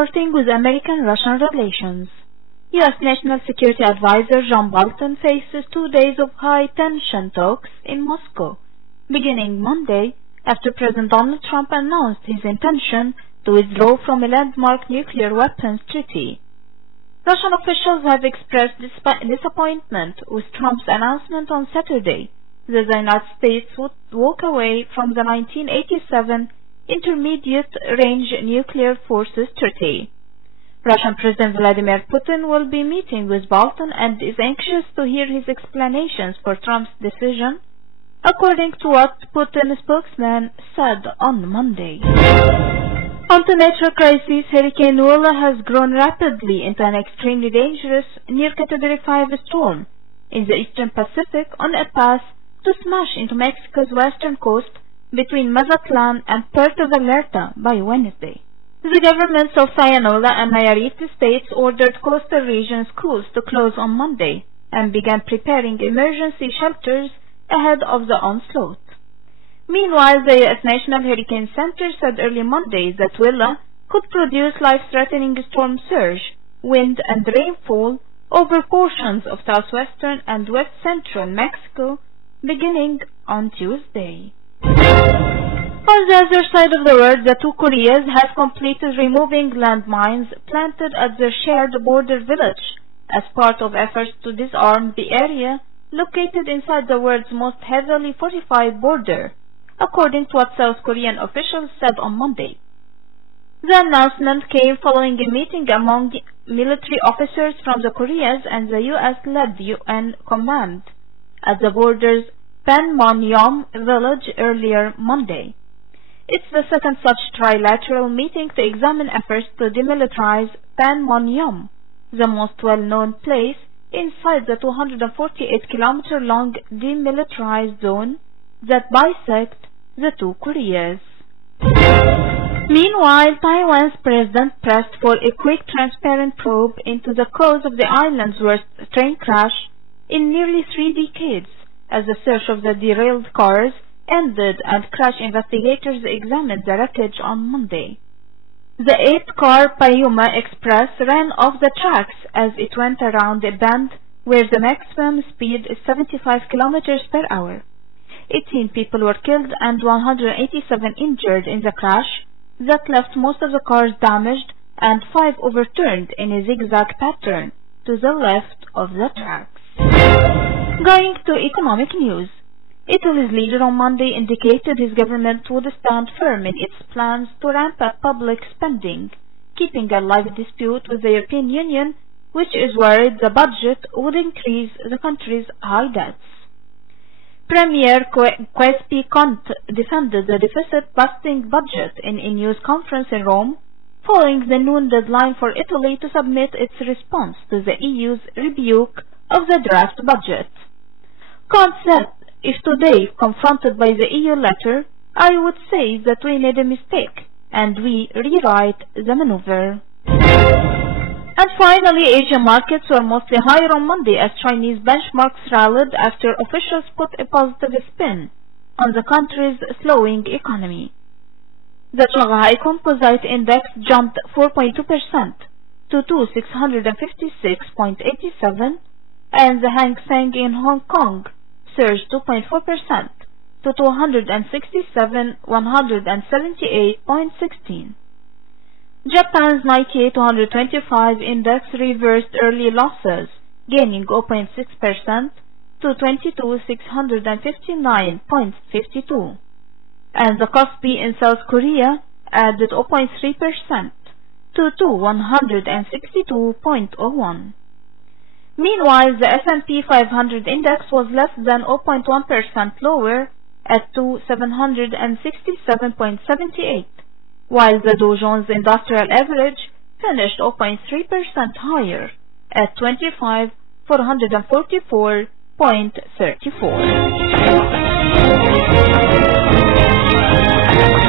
Starting with American-Russian relations. U.S. National Security Advisor John Bolton faces 2 days of high-tension talks in Moscow, beginning Monday after President Donald Trump announced his intention to withdraw from a landmark nuclear weapons treaty. Russian officials have expressed disappointment with Trump's announcement on Saturday that the United States would walk away from the 1987 Intermediate-Range Nuclear Forces Treaty. Russian President Vladimir Putin will be meeting with Bolton and is anxious to hear his explanations for Trump's decision, according to what Putin's spokesman said on Monday. On to natural crises, Hurricane Lola has grown rapidly into an extremely dangerous near Category 5 storm in the eastern Pacific on a path to smash into Mexico's western coast between Mazatlan and Puerto Vallarta by Wednesday. The governments of Sinaloa and Nayarit states ordered coastal region schools to close on Monday and began preparing emergency shelters ahead of the onslaught. Meanwhile, the U.S. National Hurricane Center said early Monday that Lola could produce life-threatening storm surge, wind and rainfall over portions of southwestern and west-central Mexico beginning on Tuesday. On the other side of the world, the two Koreas have completed removing landmines planted at their shared border village as part of efforts to disarm the area located inside the world's most heavily fortified border, according to what South Korean officials said on Monday. The announcement came following a meeting among military officers from the Koreas and the U.S.-led UN command at the border's Panmunjom village earlier Monday. It's the second such trilateral meeting to examine efforts to demilitarize Panmunjom, the most well-known place inside the 248-kilometer-long demilitarized zone that bisects the two Koreas. Meanwhile, Taiwan's president pressed for a quick, transparent probe into the cause of the island's worst train crash in nearly 3 decades, as the search of the derailed cars ended and crash investigators examined the wreckage on Monday. The 8-car Payuma Express ran off the tracks as it went around a bend where the maximum speed is 75 kilometers per hour. 18 people were killed and 187 injured in the crash that left most of the cars damaged and 5 overturned in a zigzag pattern to the left of the tracks. Going to economic news. Italy's leader on Monday indicated his government would stand firm in its plans to ramp up public spending, keeping alive a dispute with the European Union, which is worried the budget would increase the country's high debts. Premier Conte defended the deficit-busting budget in a news conference in Rome, following the noon deadline for Italy to submit its response to the EU's rebuke of the draft budget. Conte said, "If today, confronted by the EU letter, I would say that we made a mistake, and we rewrite the maneuver." And finally, Asian markets were mostly higher on Monday as Chinese benchmarks rallied after officials put a positive spin on the country's slowing economy. The Shanghai Composite Index jumped 4.2% to 2,656.87, and the Hang Seng in Hong Kong surged 2.4% to 267,178.16. Japan's Nikkei 225 index reversed early losses, gaining 0.6% to 22,659.52. And the Kospi in South Korea added 0.3% to 162.01. Meanwhile, the S&P 500 index was less than 0.1% lower at 767.78, while the Dow Jones Industrial Average finished 0.3% higher at 25,444.34.